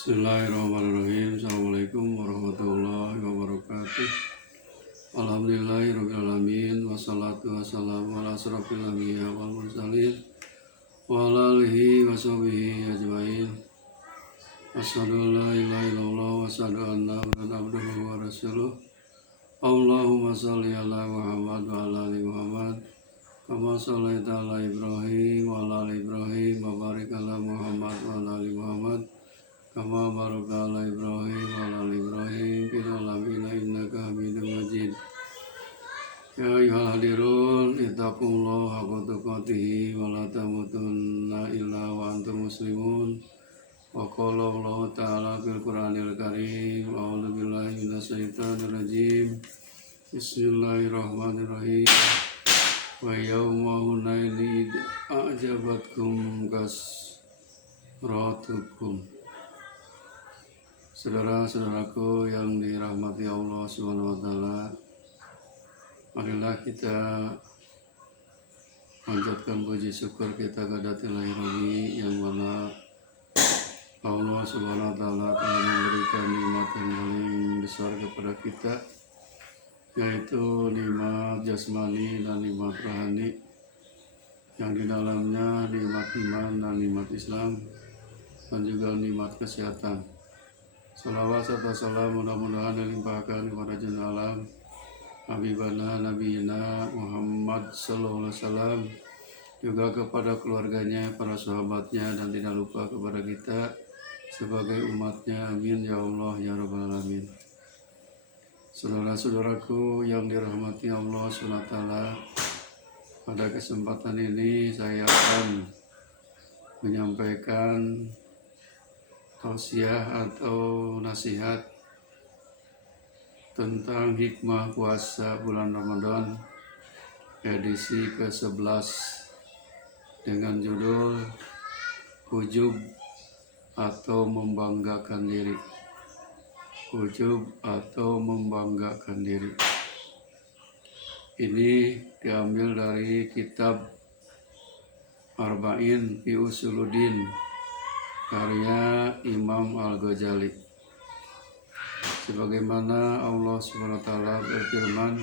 Bismillahirrahmanirrahim. Assalamualaikum warahmatullahi wabarakatuh. Alhamdulillahirabbil alamin wassalatu wassalamu ala asrofil anbiya wal mursalin wa ala alihi washabihi ajmain. Asyhadu an la ilaha illallah wa asyhadu anna Muhammadan abduhu wa rasuluh. Allahumma shalli ala Muhammad wa ala ali Muhammad kama shallaita ala Ibrahim wa ala ali Ibrahim wa barik ala Muhammad wa ala ali Muhammad kama barakta ala Ibrahim wa ala ali Ibrahim fil alamin innaka Hamidum Majid. Ya ayyuhal hadirun ittaqullaha haqqa tuqatih wa la tamutunna illa wa antum muslimun. Wa qala Allah ta'ala fil Qur'anil Karim a'udzu billahi minasyaitonir rajim. Bismillahirrahmanirrahim. Wa yawma hunaini a'jabatkum kasratukum. Saudara-saudaraku yang dirahmati Allah Subhanahu wa taala, marilah kita panjatkan puji syukur kita kepada Ilahi yang mana Allah Subhanahu wa taala telah memberikan nikmat yang paling besar kepada kita, yaitu nikmat jasmani dan nikmat rohani, yang di dalamnya nikmat iman dan nikmat Islam dan juga nikmat kesehatan. Salawat serta salam mudah-mudahan dilimpahkan kepada junjungan alam Habibana Nabiyina Muhammad sallallahu alaihi wasallam, juga kepada keluarganya, para sahabatnya, dan tidak lupa kepada kita sebagai umatnya. Amin ya Allah ya rabbal alamin. Saudara-saudaraku yang dirahmati Allah SWT, pada kesempatan ini saya akan menyampaikan tausiah atau nasihat tentang hikmah puasa bulan Ramadan edisi ke-11 dengan judul Ujub atau membanggakan diri. Ujub atau membanggakan diri. Ini diambil dari kitab Arba'in fi Usuluddin karya Imam Al-Ghazali. Sebagaimana Allah SWT berfirman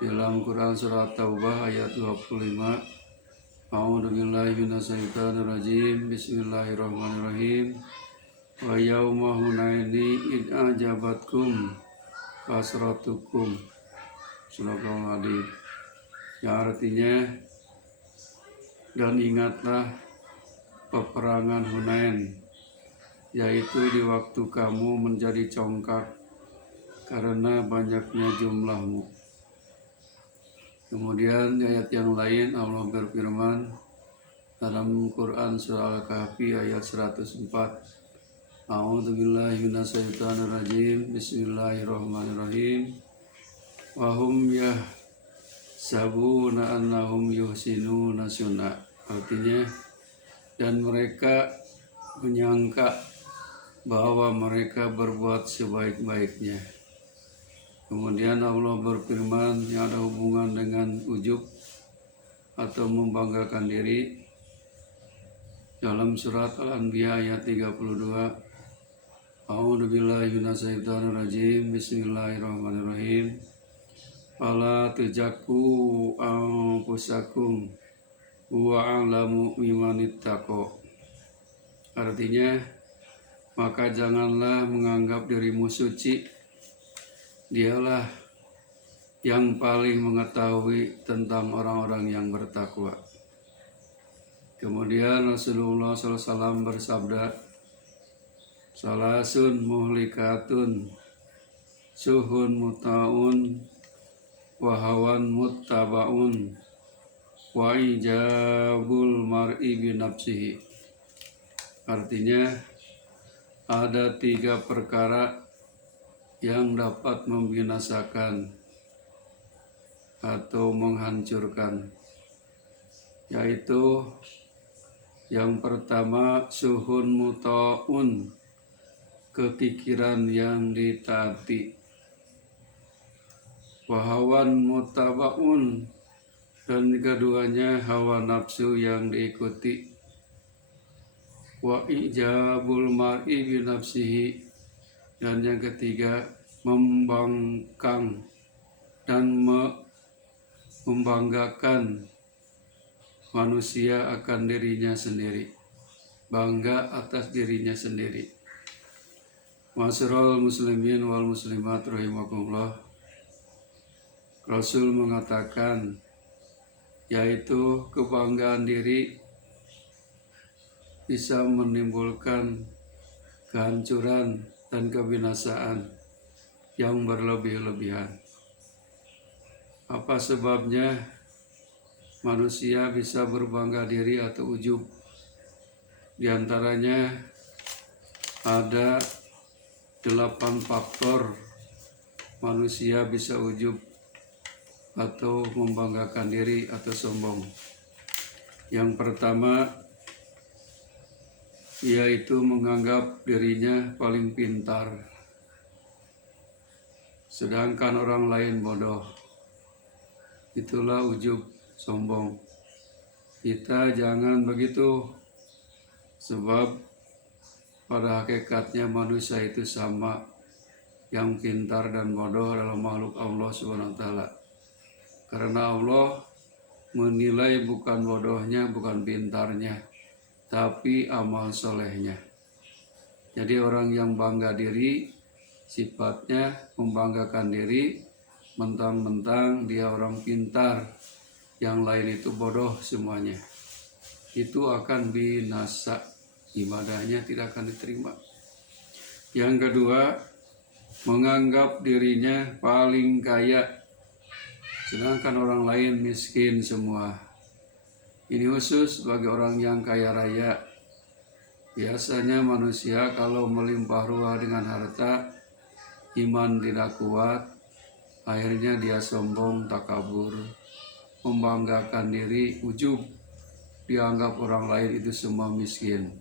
dalam Quran surat Taubah ayat 25, A'udzubillahi minasyaitonir rajim. Bismillahirrahmanirrahim. Wa yauma hunaini id ajabatkum kasratukum. Surah Al-Hadid. Yang artinya, dan ingatlah peperangan Hunain, yaitu di waktu kamu menjadi congkak karena banyaknya jumlahmu. Kemudian ayat yang lain Allah berfirman dalam Quran surah Al-Kahfi ayat 104. A'udzubillahi minasyaitonir rajim. Bismillahirrahmanirrahim. Wa hum yahsabuna annahum yuhsinuna sunna. Artinya, dan mereka menyangka bahwa mereka berbuat sebaik-baiknya. Kemudian Allah berfirman yang ada hubungan dengan ujub atau membanggakan diri dalam surat Al-Anbiya ayat 32. A'udzubillahi minasyaitonir rajim. Bismillahirrahmanirrahim. Fala tuzakku anfusakum wa a'lamu bimanittaqo. Artinya, maka janganlah menganggap dirimu suci, dialah yang paling mengetahui tentang orang-orang yang bertakwa. Kemudian Rasulullah SAW bersabda, Salasun muhlikatun suhun muta'un wahawan muttabaun wa ijabul mar'i binafsihi. Artinya, ada 3 perkara yang dapat membinasakan atau menghancurkan, yaitu yang pertama suhun muta'un, kepikiran yang ditaati, wahawan muttabaun, dan keduanya hawa nafsu yang diikuti, wa ijabul mar'i bi nafsihi, dan yang ketiga membangkang dan membanggakan manusia akan dirinya sendiri, bangga atas dirinya sendiri. Ma'asyiral muslimin wal muslimat rahimakumullah, Rasul mengatakan yaitu kebanggaan diri bisa menimbulkan kehancuran dan kebinasaan yang berlebih-lebihan. Apa sebabnya manusia bisa berbangga diri atau ujub? Di antaranya ada 8 faktor manusia bisa ujub atau membanggakan diri atau sombong. Yang pertama yaitu menganggap dirinya paling pintar, sedangkan orang lain bodoh. Itulah ujub, sombong. Kita jangan begitu, sebab pada hakikatnya manusia itu sama, yang pintar dan bodoh adalah makhluk Allah SWT. Karena Allah menilai bukan bodohnya, bukan pintarnya, tapi amal solehnya. Jadi orang yang bangga diri, sifatnya membanggakan diri, mentang-mentang dia orang pintar, yang lain itu bodoh semuanya. Itu akan binasa, ibadahnya tidak akan diterima. Yang kedua, menganggap dirinya paling kaya, sedangkan orang lain miskin semua. Ini khusus bagi orang yang kaya raya. Biasanya manusia kalau melimpah ruah dengan harta, iman tidak kuat, akhirnya dia sombong, takabur, membanggakan diri, ujub. Dianggap orang lain itu semua miskin,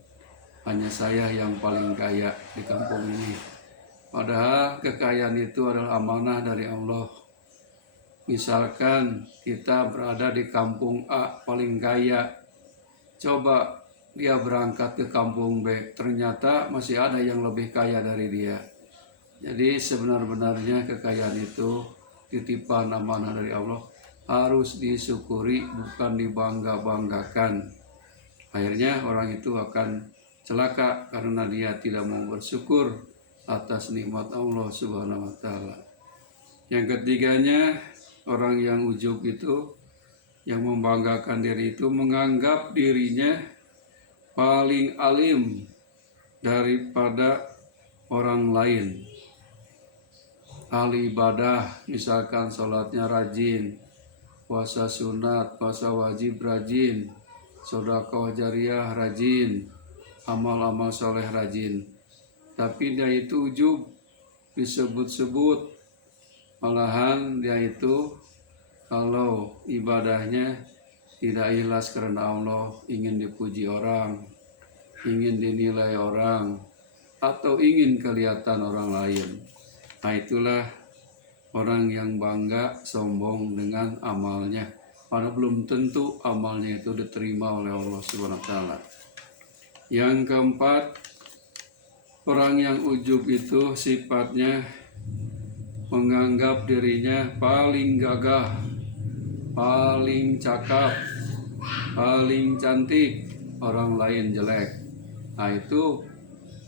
hanya saya yang paling kaya di kampung ini. Padahal kekayaan itu adalah amanah dari Allah. Misalkan kita berada di kampung A paling kaya, coba dia berangkat ke kampung B, ternyata masih ada yang lebih kaya dari dia. Jadi sebenar-benarnya kekayaan itu titipan amanah dari Allah, harus disyukuri, bukan dibangga-banggakan. Akhirnya orang itu akan celaka karena dia tidak mau bersyukur atas nikmat Allah Subhanahu wa taala. Yang ketiganya, orang yang ujub itu, yang membanggakan diri itu, menganggap dirinya paling alim daripada orang lain. Ahli ibadah, misalkan sholatnya rajin, puasa sunat, puasa wajib rajin, sedekah jariyah rajin, amal-amal soleh rajin. Tapi dia itu ujub, disebut-sebut. Malahan dia itu kalau ibadahnya tidak ikhlas karena Allah, ingin dipuji orang, ingin dinilai orang, atau ingin kelihatan orang lain. Nah itulah orang yang bangga, sombong dengan amalnya, padahal belum tentu amalnya itu diterima oleh Allah SWT. Yang keempat, orang yang ujub itu sifatnya menganggap dirinya paling gagah, paling cakap, paling cantik, orang lain jelek. Nah itu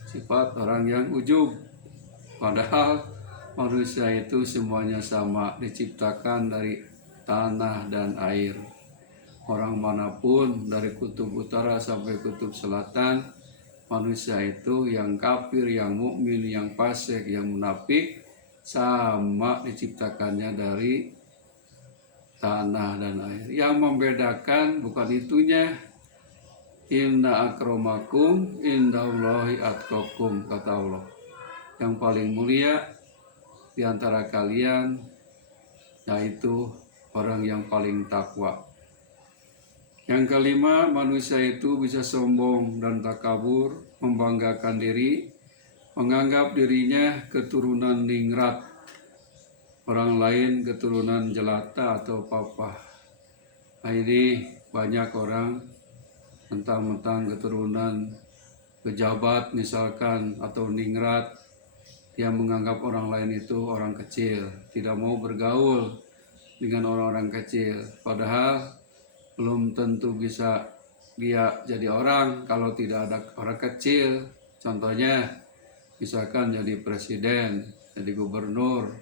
sifat orang yang ujub. Padahal manusia itu semuanya sama, diciptakan dari tanah dan air. Orang manapun dari kutub utara sampai kutub selatan, manusia itu yang kafir, yang mukmin, yang fasik, yang munafik, sama diciptakannya dari tanah dan air. Yang membedakan bukan itunya. Inna akramakum indallahi atqakum, kata Allah. Yang paling mulia di antara kalian yaitu orang yang paling takwa. Yang kelima, manusia itu bisa sombong dan takabur, membanggakan diri, menganggap dirinya keturunan ningrat, orang lain keturunan jelata atau papa. Nah, ini banyak orang mentang-mentang keturunan pejabat misalkan atau ningrat, dia menganggap orang lain itu orang kecil, tidak mau bergaul dengan orang-orang kecil, padahal belum tentu bisa dia jadi orang kalau tidak ada orang kecil. Contohnya misalkan jadi presiden, jadi gubernur,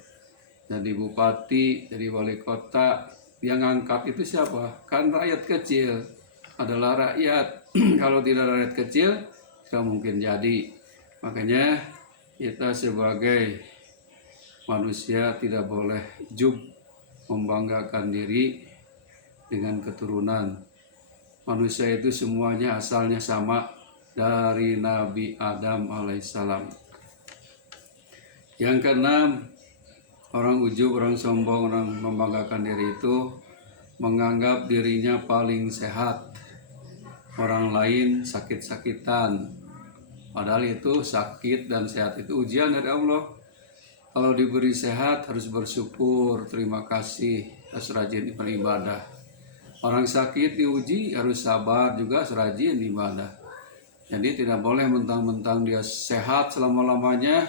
jadi bupati, jadi wali kota, yang ngangkat itu siapa? Kan rakyat kecil, adalah rakyat. Kalau tidak ada rakyat kecil, tidak mungkin jadi. Makanya kita sebagai manusia tidak boleh ujub membanggakan diri dengan keturunan. Manusia itu semuanya asalnya sama dari Nabi Adam alaihissalam. Yang keenam, orang ujub, orang sombong, orang membanggakan diri itu menganggap dirinya paling sehat. Orang lain sakit-sakitan. Padahal itu sakit dan sehat itu ujian dari Allah. Kalau diberi sehat harus bersyukur, terima kasih, harus rajin beribadah. Orang sakit diuji harus sabar juga, rajin ibadah. Jadi tidak boleh mentang-mentang dia sehat selama-lamanya,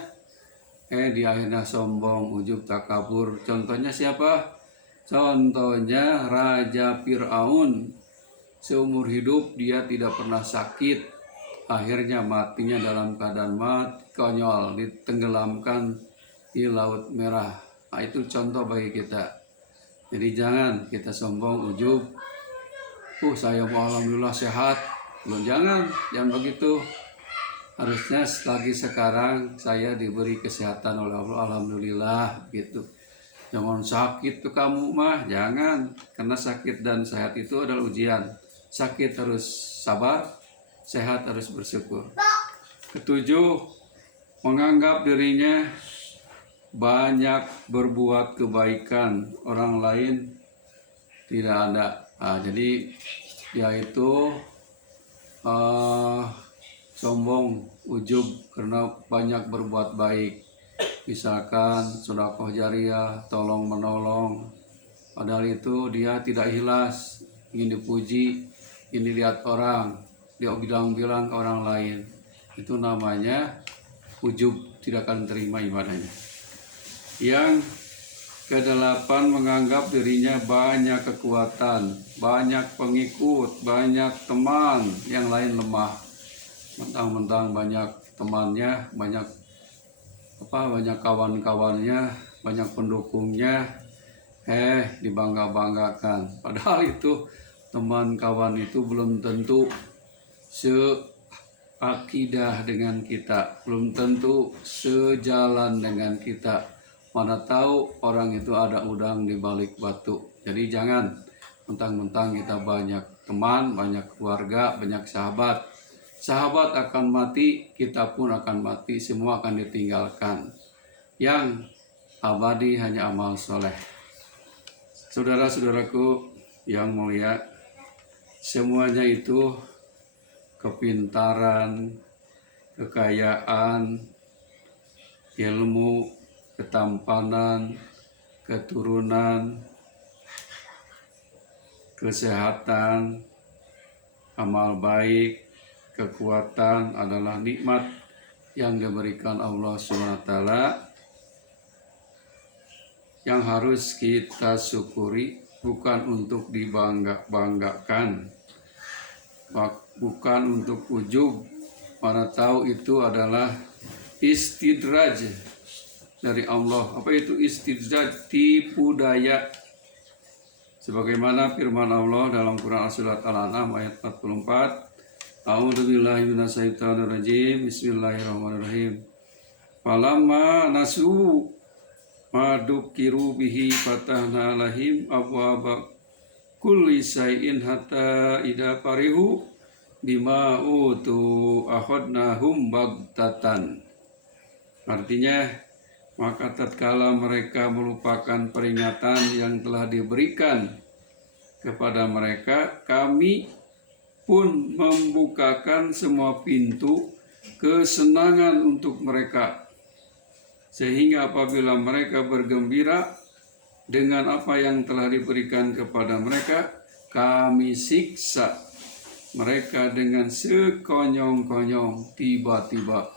dia akhirnya sombong, ujub, takabur. Contohnya siapa? Contohnya Raja Fir'aun. Seumur hidup dia tidak pernah sakit. Akhirnya matinya dalam keadaan mati, konyol, ditenggelamkan di Laut Merah. Nah, itu contoh bagi kita. Jadi jangan kita sombong, ujub. Saya alhamdulillah sehat. Jangan begitu. Harusnya lagi sekarang saya diberi kesehatan oleh Allah, alhamdulillah gitu. Jangan sakit tuh kamu mah, jangan. Karena sakit dan sehat itu adalah ujian. Sakit harus sabar, sehat harus bersyukur. Ketujuh, menganggap dirinya banyak berbuat kebaikan, orang lain tidak ada. Jadi dia itu sombong, ujub karena banyak berbuat baik. Misalkan sedekah jariah, tolong menolong. Padahal itu dia tidak ikhlas, ingin dipuji, ingin dilihat orang, dia bilang-bilang ke orang lain. Itu namanya ujub, tidak akan terima ibadahnya. Yang kedelapan, menganggap dirinya banyak kekuatan, banyak pengikut, banyak teman, yang lain lemah. Mentang-mentang banyak temannya, banyak kawan-kawannya, banyak pendukungnya, dibangga-banggakan. Padahal itu teman kawan itu belum tentu seakidah dengan kita, belum tentu sejalan dengan kita. Mana tahu orang itu ada udang di balik batu. Jadi jangan mentang-mentang kita banyak teman, banyak keluarga, banyak sahabat. Sahabat akan mati, kita pun akan mati, semua akan ditinggalkan. Yang abadi hanya amal soleh. Saudara-saudaraku yang mulia, semuanya itu kepintaran, kekayaan, ilmu, ketampanan, keturunan, kesehatan, amal baik, kekuatan adalah nikmat yang diberikan Allah SWT yang harus kita syukuri, bukan untuk dibangga-banggakan, bukan untuk ujub. Mana tahu itu adalah istidraj dari Allah. Apa itu istidraj? Tipu daya. Sebagaimana firman Allah dalam Quran Surat Al-An'am ayat 44. A'udzubillahi minasyaitonirrajim. Bismillahirrahmanirrahim. Falamma nasu ma dukiru bihi fatahna lahim abwaaba kulli syai'in hatta idza farihu bima utu akhadnahum baghtatan. Artinya, maka tatkala mereka melupakan peringatan yang telah diberikan kepada mereka, kami pun membukakan semua pintu kesenangan untuk mereka, sehingga apabila mereka bergembira dengan apa yang telah diberikan kepada mereka, kami siksa mereka dengan sekonyong-konyong, tiba-tiba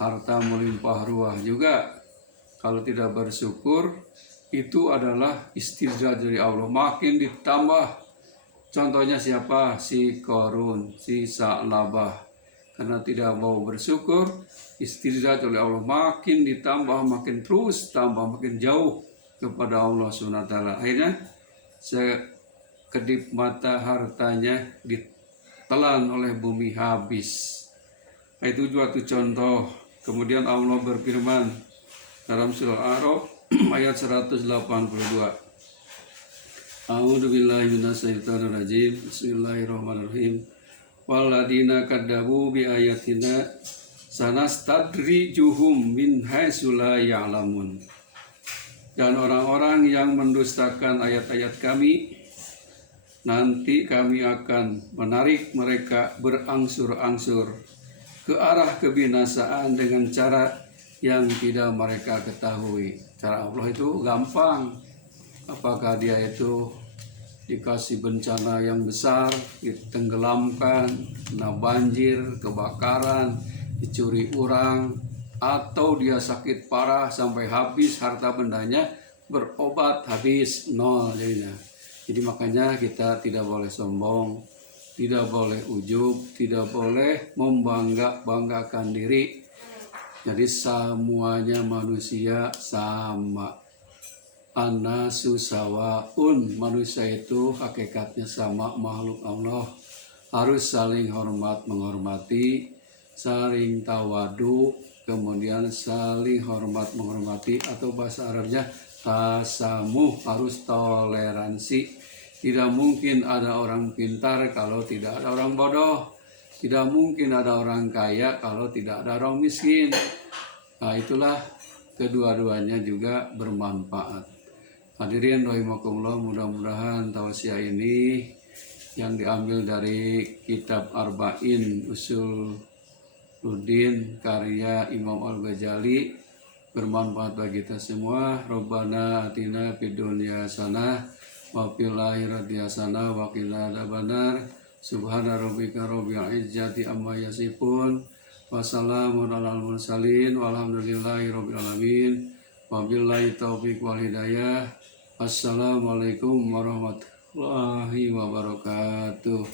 harta melimpah ruah juga. Kalau tidak bersyukur, itu adalah istidraj dari Allah, makin ditambah. Contohnya siapa? Si Korun, si Sa'labah. Karena tidak mau bersyukur, istidraj oleh Allah, makin ditambah, makin terus tambah, makin jauh kepada Allah SWT. Akhirnya sekedip mata hartanya ditelan oleh bumi, habis. Itu suatu contoh. Kemudian Allah berfirman dalam surah A'raf ayat 182. A'udzubillahi minasyaitonirrajim. Bismillahirrahmanirrahim. Walladina kadzabu bi ayatina sanastadrijuhum min haitsu la ya'lamun. Dan orang-orang yang mendustakan ayat-ayat kami, nanti kami akan menarik mereka berangsur-angsur ke arah kebinasaan dengan cara yang tidak mereka ketahui. Cara Allah itu gampang. Apakah dia itu dikasih bencana yang besar, ditenggelamkan, kena banjir, kebakaran, dicuri orang, atau dia sakit parah sampai habis harta bendanya, berobat habis nol jadinya. Jadi makanya kita tidak boleh sombong, tidak boleh ujub, tidak boleh membanggakan diri. Jadi semuanya manusia sama. An-nasu sawaun, manusia itu hakikatnya sama, makhluk Allah. Harus saling hormat menghormati, saling tawadu, kemudian saling hormat menghormati, atau bahasa Arabnya tasamuh, harus toleransi. Tidak mungkin ada orang pintar kalau tidak ada orang bodoh. Tidak mungkin ada orang kaya kalau tidak ada orang miskin. Nah, itulah kedua-duanya juga bermanfaat. Hadirin rahimakumullah, mudah-mudahan tausiah ini yang diambil dari kitab Arba'in Usuluddin karya Imam Al-Ghazali bermanfaat bagi kita semua. Rabbana atina fid dunya hasanah wa fil akhirati hasanah wa qina adzabannar. Subhana rabbika rabbil izzati amma yasifun. Wassalamun alal mursalin walhamdulillahi rabbil alamin. Wabillahi taufiq wal hidayah. Assalamualaikum warahmatullahi wabarakatuh.